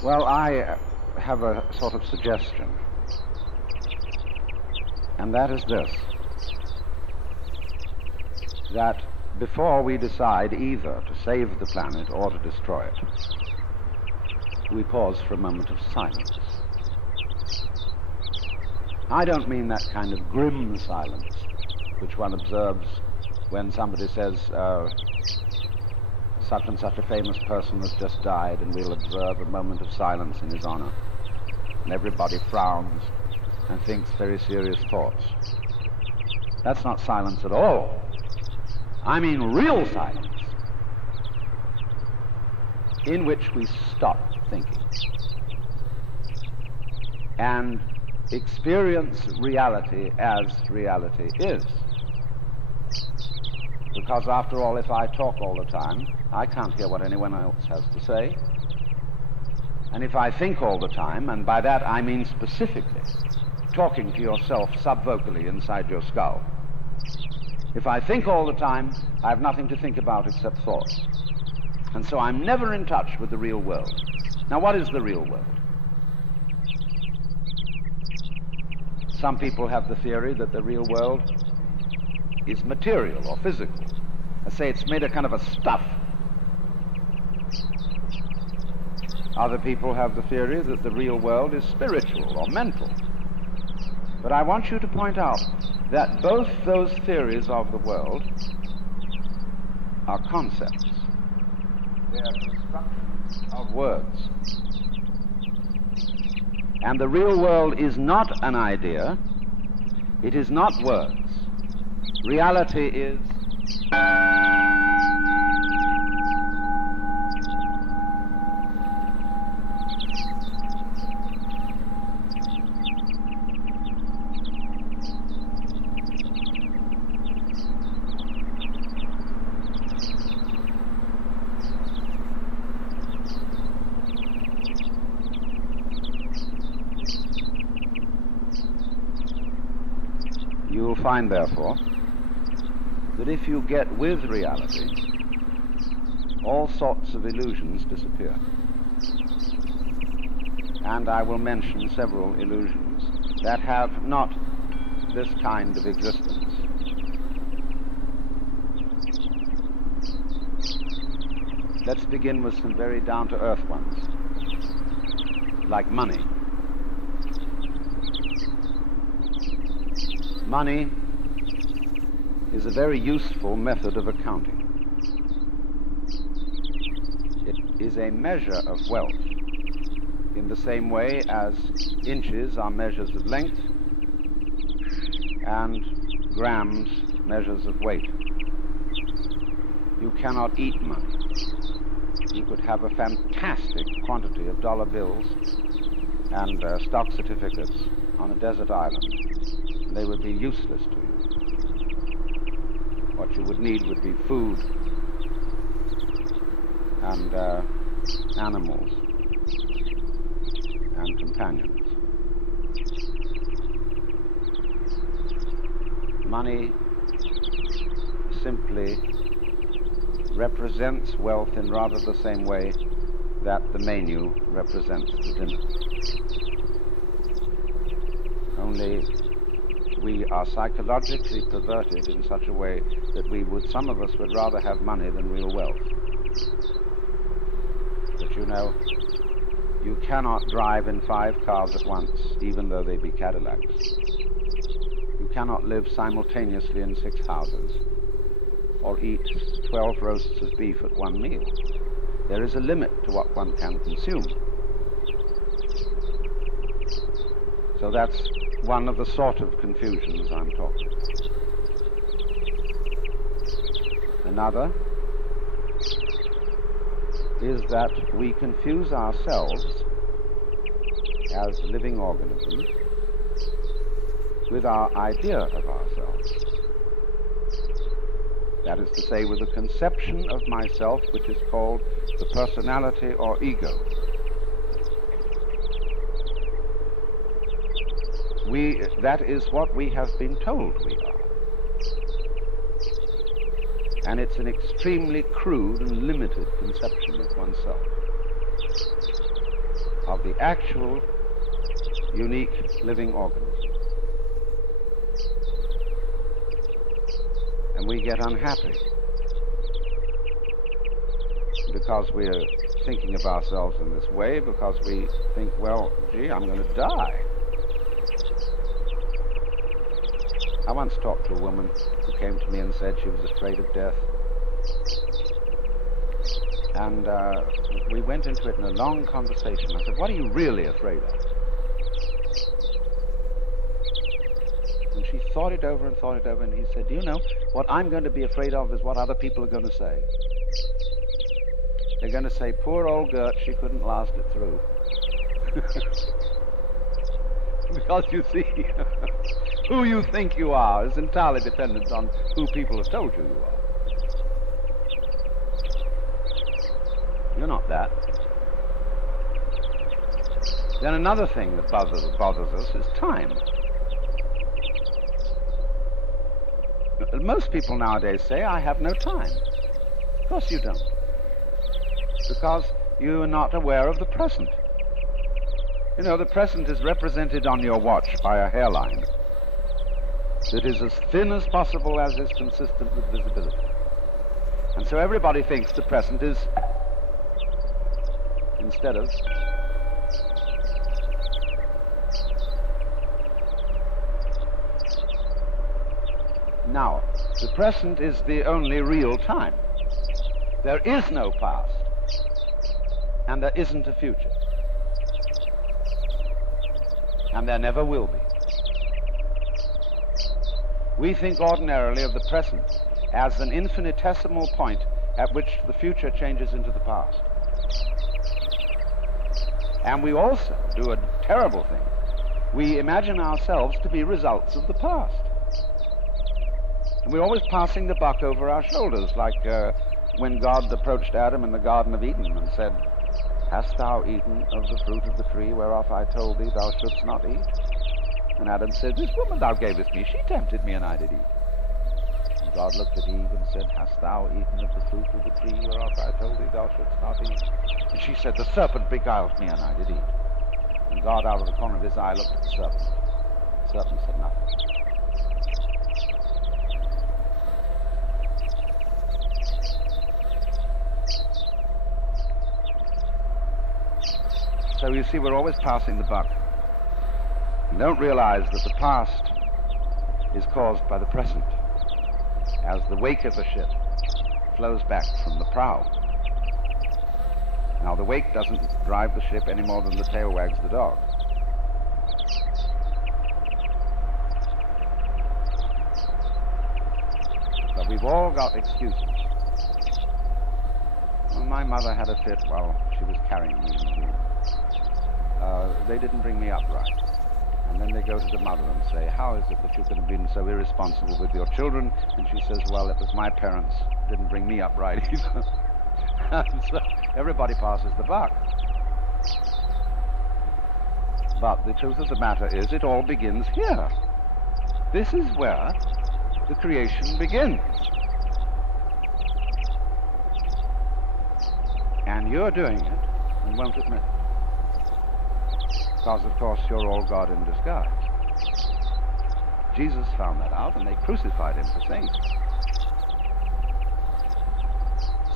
Well, I have a sort of suggestion, and that is this, that before we decide either to save the planet or to destroy it, we pause for a moment of silence. I don't mean that kind of grim silence which one observes when somebody says, such and such a famous person has just died, and we'll observe a moment of silence in his honor. And everybody frowns and thinks very serious thoughts. That's not silence at all. I mean real silence, in which we stop thinking and experience reality as reality is. Because after all, if I talk all the time, I can't hear what anyone else has to say. And if I think all the time, and by that I mean specifically talking to yourself subvocally inside your skull, if I think all the time, I have nothing to think about except thoughts. And so I'm never in touch with the real world. Now, what is the real world? Some people have the theory that the real world is material or physical. I say it's made a kind of a stuff. Other people have the theory that the real world is spiritual or mental. But I want you to point out that both those theories of the world are concepts. They are constructions of words. And the real world is not an idea. It is not words. Reality is you will find, therefore, that if you get with reality, all sorts of illusions disappear. And I will mention several illusions that have not this kind of existence. Let's begin with some very down-to-earth ones, like money. Money is a very useful method of accounting. It is a measure of wealth in the same way as inches are measures of length and grams measures of weight. You cannot eat money. You could have a fantastic quantity of dollar bills and stock certificates on a desert island. They would be useless to you. What you would need would be food and animals and companions. Money simply represents wealth in rather the same way that the menu represents the dinner. Only we are psychologically perverted in such a way that some of us would rather have money than real wealth. But you know, you cannot drive in 5 cars at once, even though they be Cadillacs. You cannot live simultaneously in 6 houses, or eat 12 roasts of beef at one meal. There is a limit to what one can consume. So that's one of the sort of confusions I'm talking about. Another is that we confuse ourselves as living organisms with our idea of ourselves. That is to say, with a conception of myself which is called the personality or ego. That is what we have been told we are. And it's an extremely crude and limited conception of oneself. of the actual, unique living organism. And we get unhappy because we are thinking of ourselves in this way, because we think, well, gee, I'm going to die. I once talked to a woman who came to me and said she was afraid of death. And we went into it in a long conversation. I said, what are you really afraid of? And she thought it over, and he said, do you know, what I'm going to be afraid of is what other people are going to say. They're going to say, poor old Gert, she couldn't last it through. Because you see, who you think you are is entirely dependent on who people have told you you are. You're not that. Then another thing that bothers us is time. Most people nowadays say, I have no time. Of course you don't. Because you are not aware of the present. You know, the present is represented on your watch by a hairline that is as thin as possible, as is consistent with visibility. And so everybody thinks the present is, instead of, now, the present is the only real time. There is no past, and there isn't a future, and there never will be. We think ordinarily of the present as an infinitesimal point at which the future changes into the past. And we also do a terrible thing. We imagine ourselves to be results of the past. And we're always passing the buck over our shoulders, like when God approached Adam in the Garden of Eden and said, hast thou eaten of the fruit of the tree whereof I told thee thou shouldst not eat? And Adam said, this woman thou gavest me, she tempted me and I did eat. And God looked at Eve and said, hast thou eaten of the fruit of the tree whereof I told thee thou shouldst not eat? And she said, the serpent beguiled me and I did eat. And God out of the corner of his eye looked at the serpent. The serpent said nothing. So you see, we're always passing the buck. We don't realize that the past is caused by the present, as the wake of a ship flows back from the prow. Now, the wake doesn't drive the ship any more than the tail wags the dog. But we've all got excuses. Well, my mother had a fit while she was carrying me in the womb. They didn't bring me up right. And then they go to the mother and say, how is it that you could have been so irresponsible with your children? And she says, well, it was my parents didn't bring me up right either. And so everybody passes the buck. But the truth of the matter is, it all begins here. This is where the creation begins. And you're doing it and won't admit it. Because, of course, you're all God in disguise. Jesus found that out, and they crucified him for saying it.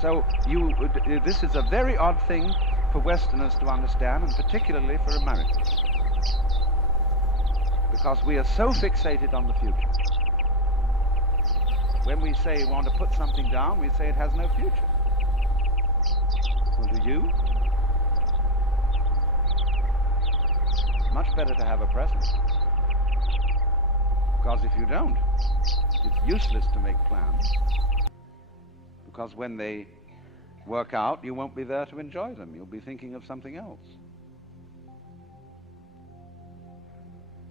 So this is a very odd thing for Westerners to understand, and particularly for Americans. Because we are so fixated on the future. When we say we want to put something down, we say it has no future. Well, do you? Much better to have a present. Because if you don't, it's useless to make plans. Because when they work out, you won't be there to enjoy them. You'll be thinking of something else.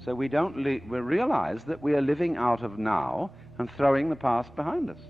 So we realize that we are living out of now and throwing the past behind us.